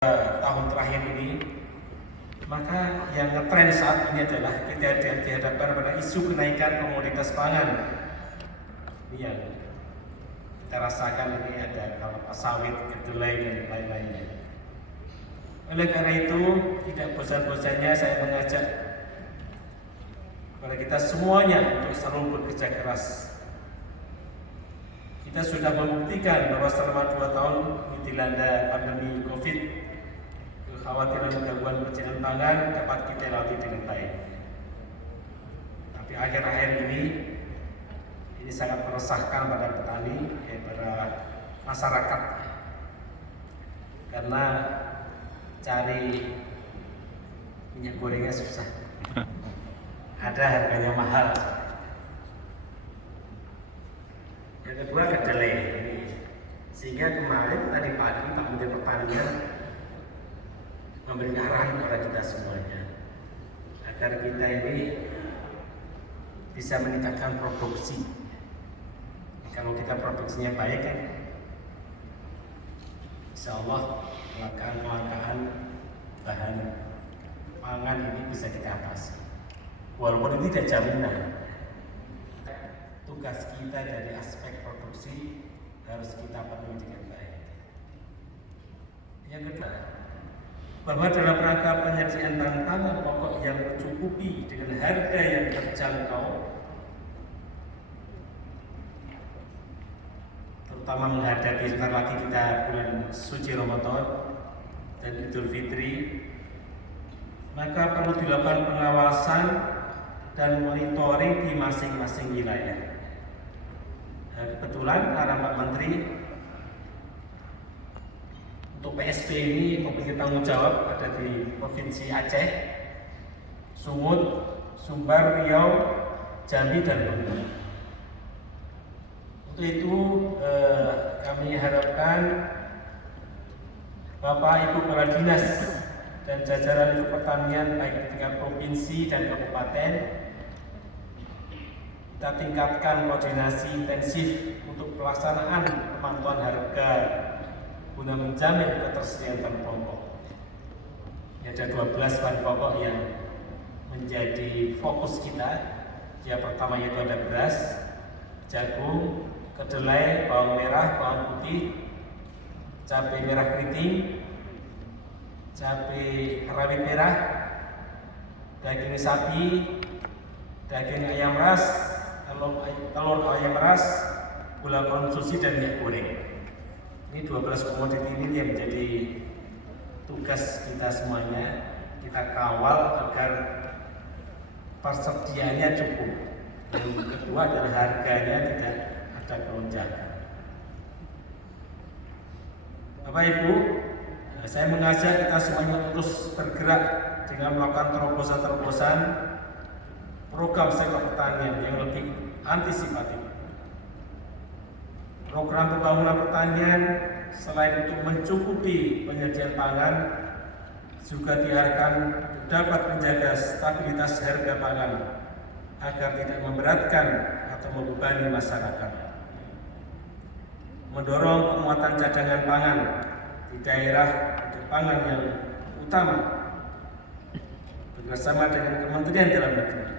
tahun terakhir ini, maka yang ngetren saat ini adalah kita dihadapkan pada isu kenaikan komoditas pangan. Ini yang kita rasakan, ini ada kelapa sawit, kedelai dan lain-lainnya. Oleh karena itu, tidak bosan-bosannya saya mengajak kepada kita semuanya untuk selalu bekerja keras. Kita sudah membuktikan bahwa selama 2 tahun ini dilanda pandemi COVID, kekhawatiran gangguan ketahanan pangan dapat kita lalui dengan baik. Tapi akhir-akhir ini sangat meresahkan pada petani, pada masyarakat, karena cari minyak gorengnya susah, ada harganya mahal. Yang kedua kedelai, sehingga kemarin tadi pagi Pak Menteri Pertanian memberi arahan kepada kita semuanya agar kita ini bisa meningkatkan produksi. Kalau kita produksinya baik kan, insya Allah kelangkaan bahan pangan ini bisa kita atasi. Walaupun itu tidak jaminan, tugas kita dari aspek produksi harus kita penuhi dengan baik. Yang kedua, bahwa dalam rangka penyediaan bahan pangan pokok yang mencukupi dengan harga yang terjangkau, terutama menghadapi sebentar lagi kita bulan suci Ramadan dan Idul Fitri, maka perlu dilakukan pengawasan dan monitoring di masing-masing wilayah. Kebetulan arahan Pak Menteri untuk PSB ini mempunyai tanggung jawab ada di Provinsi Aceh, Sumut, Sumbar, Riau, Jambi, dan Bengkulu. Untuk itu kami harapkan Bapak Ibu Kepala Dinas dan jajaran pertanian baik di tingkat provinsi dan kabupaten, kita tingkatkan koordinasi intensif untuk pelaksanaan pemantauan harga guna menjamin ketersediaan bahan pokok. Ada 12 bahan pokok yang menjadi fokus kita. Yang pertama yaitu ada beras, jagung, kedelai, bawang merah, bawang putih, cabai merah keriting, cabai rawit merah, daging sapi, daging ayam ras, telur ayam ras, gula konsumsi, dan minyak goreng. Ini 12 komoditi ini yang menjadi tugas kita semuanya. Kita kawal agar persediaannya cukup. Yang kedua adalah harganya tidak ada kelonjakan. Bapak Ibu, saya mengajak kita semuanya terus bergerak dengan melakukan terobosan-terobosan program sektor pertanian yang lebih antisipatif. Program pembangunan pertanian selain untuk mencukupi penyediaan pangan, juga diharapkan dapat menjaga stabilitas harga pangan agar tidak memberatkan atau membebani masyarakat. Mendorong penguatan cadangan pangan di daerah pangan yang utama bersama dengan Kementerian Dalam Negeri,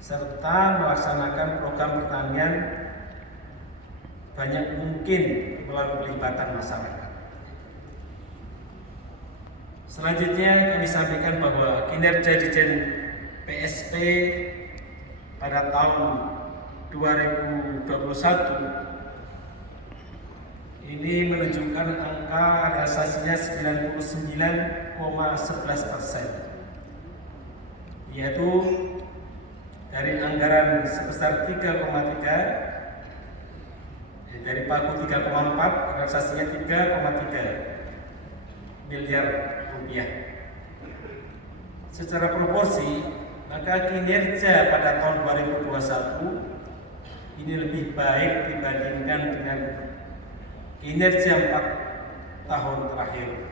serta melaksanakan program pertanian banyak mungkin melalui pelibatan masyarakat. Selanjutnya kami sampaikan bahwa kinerja Ditjen PSP pada tahun 2021 ini menunjukkan angka realisasinya 99,11%, yaitu dari anggaran sebesar 3,3, dari pagu 3,4, realisasinya 3,3 miliar rupiah. Secara proporsi, maka kinerja pada tahun 2021 ini lebih baik dibandingkan dengan kinerja 4 tahun terakhir,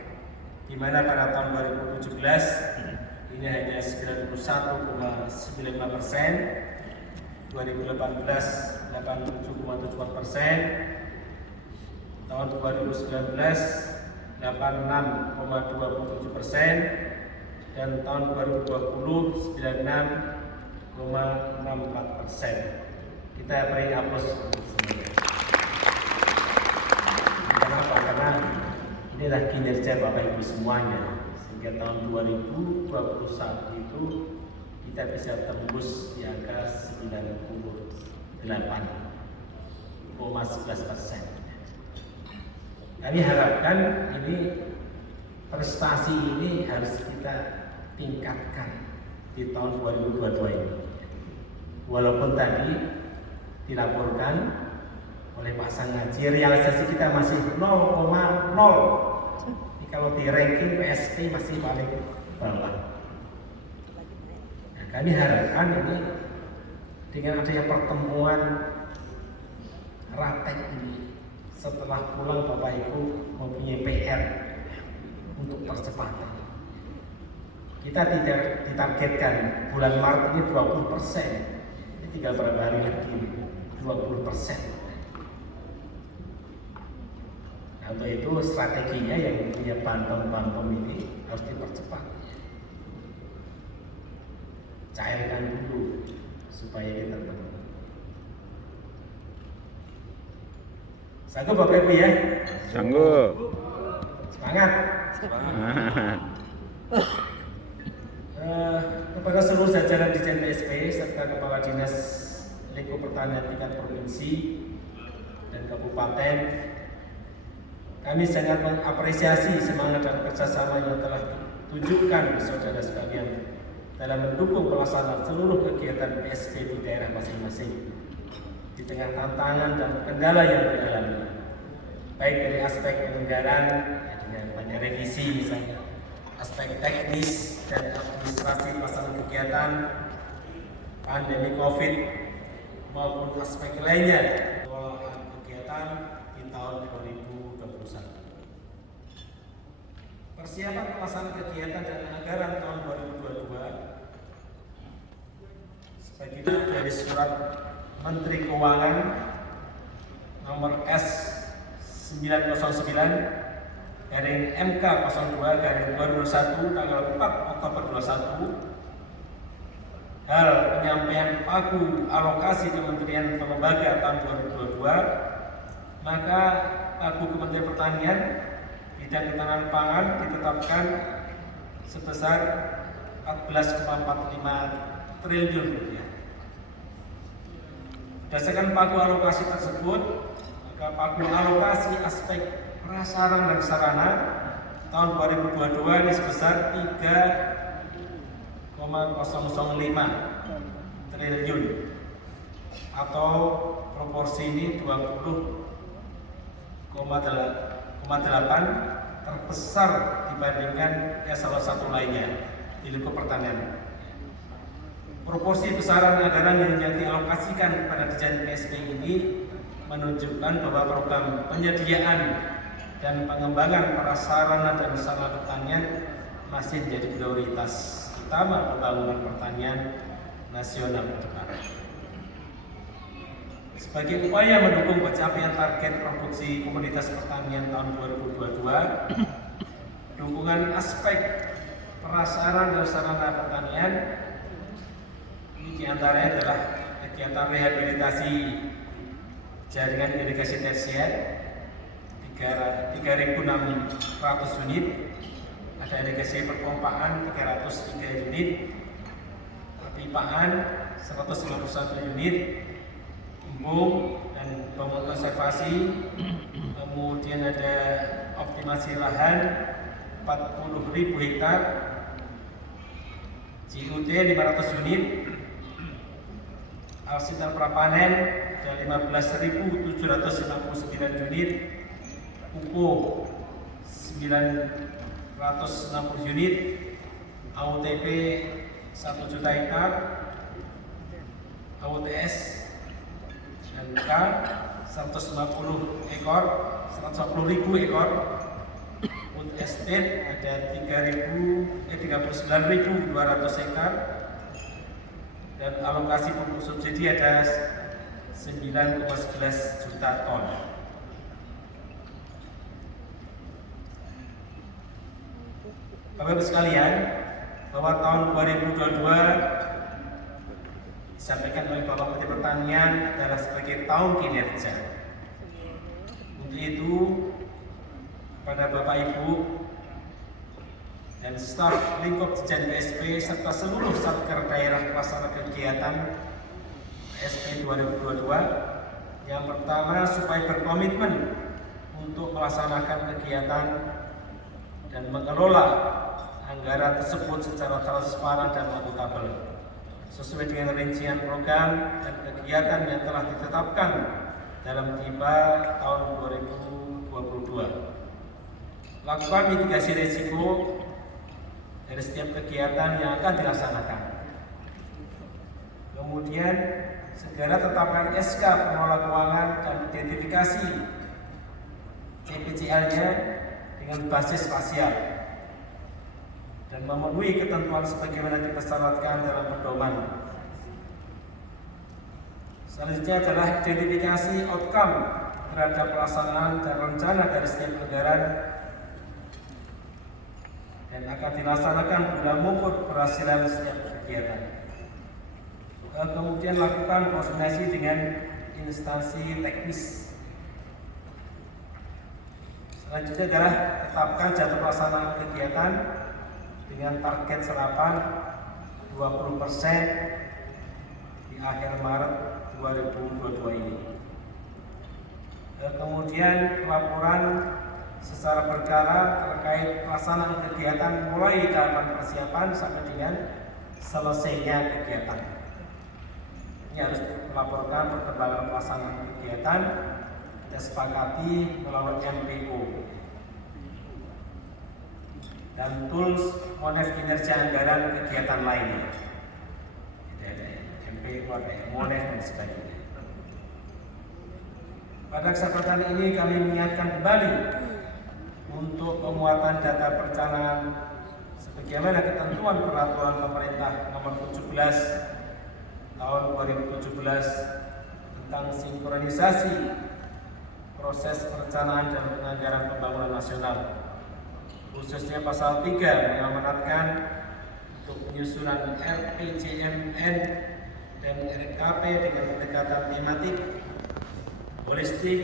di mana pada tahun 2017 ini hanya 91,95%, 2018 87,74%, tahun 2019 86,27% dan tahun 2020 96,64%. Kita beri aplaus untuk semuanya. Kenapa? Karena inilah kinerja Bapak Ibu semuanya. Sehingga tahun 2021 itu kita bisa tembus di angka 98,11%. Kami harapkan ini prestasi ini harus kita tingkatkan di tahun 2022 ini. Walaupun tadi dilaporkan oleh Pak Sangaji realisasi kita masih 0,0. Kalau di ranking PSP masih paling bawah. Nah, kami harapkan ini dengan adanya pertemuan ratek ini, setelah pulang Bapak Ibu mempunyai PR untuk percepatan. Kita tidak ditargetkan bulan Maret ini 20%. Ini tinggal berapa hari lagi 20%. Nah, untuk itu strateginya yang punya Banten ini harus dipercepat. Cairkan dulu supaya kita terpenuhi. Sanggup Bapak Ibu ya? Sanggup. Semangat. Kepada seluruh jajaran Ditjen PSP serta Kepala Dinas Lingkup Pertanian tingkat provinsi dan kabupaten, kami sangat mengapresiasi semangat dan kerjasama yang telah ditunjukkan saudara sekalian dalam mendukung pelaksanaan seluruh kegiatan PSP di daerah masing-masing di tengah tantangan dan kendala yang dialami, baik dari aspek penyelenggaraan dengan banyak revisi misalnya, aspek teknis dan administrasi pelaksanaan kegiatan pandemi COVID maupun aspek lainnya pengelolaan kegiatan di tahun 2021. Persiapan pelaksanaan kegiatan dan anggaran tahun 2022 sebagaimana dari surat Menteri Keuangan nomor S909/MK02/2021 tanggal 4 Oktober 2021, hal penyampaian pagu alokasi Kementerian atau lembaga tahun 2022, maka pagu Kementerian Pertanian bidang ketahanan pangan ditetapkan sebesar 14,45 triliun rupiah. Berdasarkan pagu alokasi tersebut, maka pagu alokasi aspek prasarana dan sarana tahun 2022 ini sebesar 3,005 triliun atau proporsi ini 20,8 terbesar dibandingkan eselon 1 lainnya di lingkup pertanian. Proporsi besaran anggaran yang dialokasikan kepada Ditjen PSP ini menunjukkan bahwa program penyediaan dan pengembangan prasarana dan sarana pertanian masih menjadi prioritas utama pembangunan pertanian nasional ke depan. Sebagai upaya mendukung pencapaian target produksi komoditas pertanian tahun 2022, dukungan aspek prasarana dan sarana pertanian ini diantaranya adalah kegiatan rehabilitasi jaringan irigasi tersier 3.600 unit, ada irigasi perpompaan 303 unit, perpipaan 151 unit, embung dan bangun konservasi, kemudian ada optimasi lahan 40.000 hektar, JUT 500 unit, alsinar prapanen ada 15.759 unit, pupuk 960 unit, AUTP 1 juta hektar, AUTS dan K 150 ekor, 150.000 ekor, UTST ada 39.200 hektar, dan alokasi pupuk subsidi ada 9,11 juta ton. Bapak Ibu sekalian, bahwa tahun 2022 disampaikan oleh Bapak Menteri Pertanian adalah sebagai tahun kinerja. Untuk itu, pada Bapak Ibu dan staf lingkup Dirjen PSP serta seluruh satker daerah pelaksana kegiatan PSP 2022, yang pertama supaya berkomitmen untuk melaksanakan kegiatan dan mengelola anggaran tersebut secara transparan dan akuntabel sesuai dengan rincian program dan kegiatan yang telah ditetapkan dalam TIPA tahun 2022. Lakukan mitigasi risiko dari setiap kegiatan yang akan dilaksanakan. Kemudian segera tetapkan SK pengelola keuangan dan identifikasi CPCL-nya dengan basis spasial dan memenuhi ketentuan sebagaimana dipersyaratkan dalam pedoman. Selanjutnya adalah identifikasi outcome terhadap pelaksanaan dan rencana dari setiap anggaran dan akan dilaksanakan guna mengukur keberhasilan setiap kegiatan. Kemudian lakukan koordinasi dengan instansi teknis. Selanjutnya adalah tetapkan jadwal pelaksanaan kegiatan dengan target serapan 20% di akhir Maret 2022 ini. Kemudian laporan secara berkala terkait pelaksanaan kegiatan mulai tahapan persiapan sampai dengan selesainya kegiatan. Ini harus melaporkan perkembangan pelaksanaan kegiatan. Kita sepakati melalui MPO dan tools monef kinerja anggaran kegiatan lainnya. MPO, monef dan sebagainya. Pada kesempatan ini kami mengingatkan kembali untuk penguatan data perencanaan sebagaimana ketentuan peraturan pemerintah nomor 17 tahun 2017 tentang sinkronisasi proses perencanaan dan penganggaran pembangunan nasional, khususnya pasal 3 mengamanatkan untuk penyusunan RPJMN dan RKP dengan pendekatan tematik, holistik,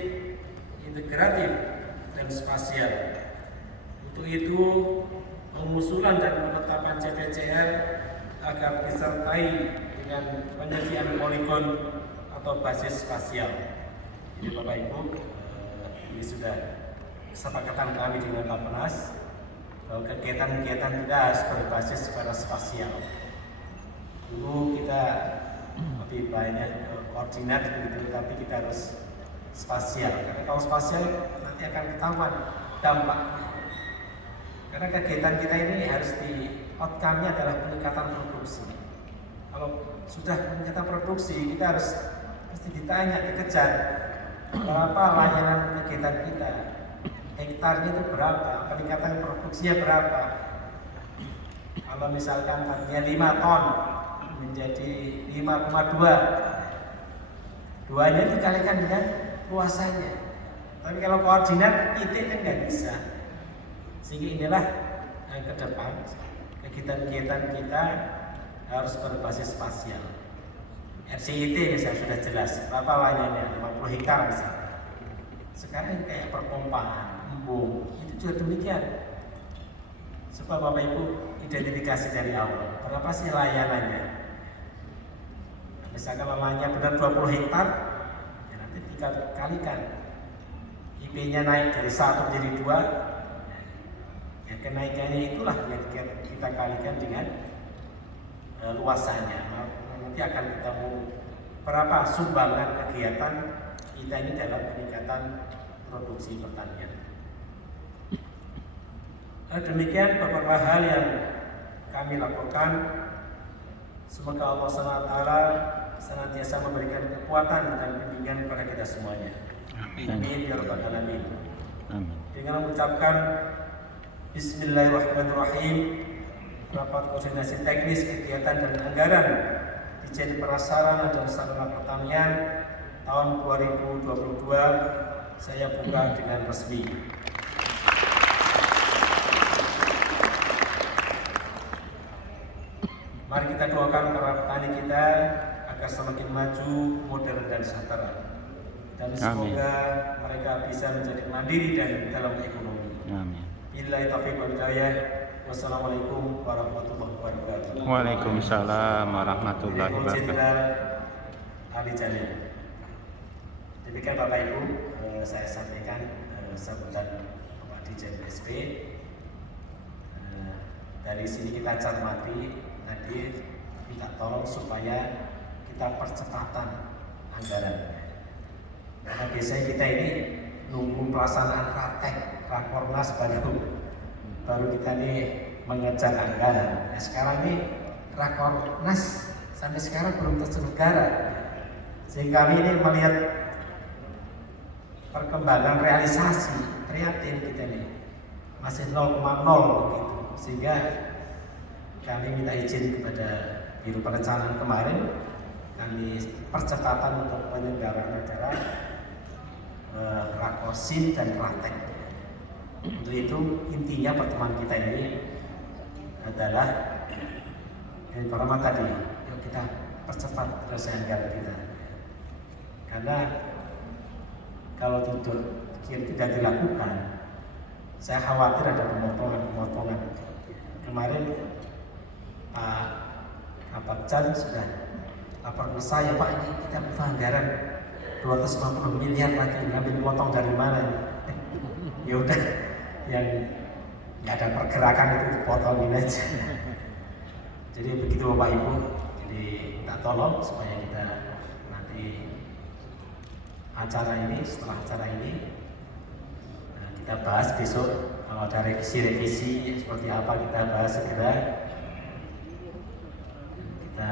integratif, dan spasial. Untuk itu, pengusulan dan penetapan CPCL agar disertai dengan penyediaan poligon atau basis spasial. Jadi Bapak Ibu, ini sudah kesepakatan kami dengan Bappenas bahwa kegiatan-kegiatan kita harus berbasis pada spasial. Dulu kita lebih banyak koordinat begitu, tapi kita harus spasial. Karena kalau spasial nanti akan ketahuan dampaknya. Karena kegiatan kita ini harus outcome-nya adalah peningkatan produksi. Kalau sudah meningkatkan produksi, kita harus mesti ditanya, dikejar berapa layanan kegiatan kita, hektarnya itu berapa, peningkatan produksinya berapa. Kalau misalkan tadinya 5 ton menjadi 5,2, duanya dikalikan dengan luasannya. Tapi kalau koordinat titik kan nggak bisa. Sehingga inilah ke depan kegiatan-kegiatan kita harus berbasis spasial. RCIT misalnya sudah jelas berapa layanannya, 50 hektar misalnya. Sekarang kayak perpompaan, embung, itu juga demikian. Supaya Bapak Ibu identifikasi dari awal berapa sih layanannya. Misalkan layanannya benar 20 hektar, ya nanti dikalikan. IP-nya naik dari 1 menjadi 2, ya kenaikannya itulah yang kita kalikan dengan luasannya. Nanti akan ketemu berapa sumbangan kegiatan kita ini dalam peningkatan produksi pertanian. Demikian beberapa hal yang kami laporkan. Semoga Allah SWT senantiasa memberikan kekuatan dan bimbingan kepada kita semuanya. Amin ya rabbal alamin. Dengan mengucapkan Bismillahirrahmanirrahim, rapat koordinasi teknis kegiatan dan anggaran Dirjen Prasarana dan Sarana Pertanian tahun 2022 saya buka dengan resmi. Mari kita doakan para petani kita agar semakin maju, modern dan sejahtera. Dan semoga mereka bisa menjadi mandiri dan dalam ekonomi. Amin. Billahi taufiq wal hidayah. Wassalamualaikum warahmatullahi wabarakatuh. Waalaikumsalam warahmatullahi Direktur wabarakatuh. Jenderal Ali Jalil. Demikian Bapak Ibu, saya sampaikan sambutan Bapak Dirjen SP. Dari sini kita cermati tadi minta tolong supaya kita percepatan anggaran. Karena biasanya kita ini nunggu pelaksanaan praktek rakornas baru kita nih mengejar anggaran. Nah, sekarang ini rakornas sampai sekarang belum terselenggara, sehingga kami ini melihat perkembangan realisasi prihatin kita nih masih 0,0 gitu, sehingga kami minta izin kepada Biro Perencanaan kemarin kami percepatan untuk penyelenggaraan acara rakorsin dan praktek. Untuk itu intinya pertemuan kita ini adalah yang pertama tadi, yuk kita percepat penyelesaian anggaran kita, karena kalau tidak dilakukan, saya khawatir ada pemotongan. Kemarin Pak Kapachan sudah lapor ke saya, Pak, ini kita butuh anggaran 250 miliar lagi, ngambil potong dari mana ini? Ya udah, yang nggak ada pergerakan itu dipotongin aja. Jadi begitu Bapak Ibu, jadi kita tolong supaya kita nanti setelah acara ini kita bahas besok. Kalau ada revisi seperti apa kita bahas segera. Kita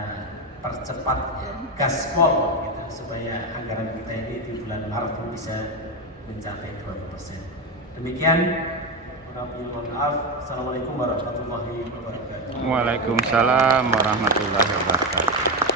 percepat ya, gaspol gitu, supaya anggaran kita ini di bulan Maret bisa mencapai 20%. Demikian, mohon maaf. Assalamualaikum warahmatullahi wabarakatuh. Waalaikumsalam warahmatullahi wabarakatuh.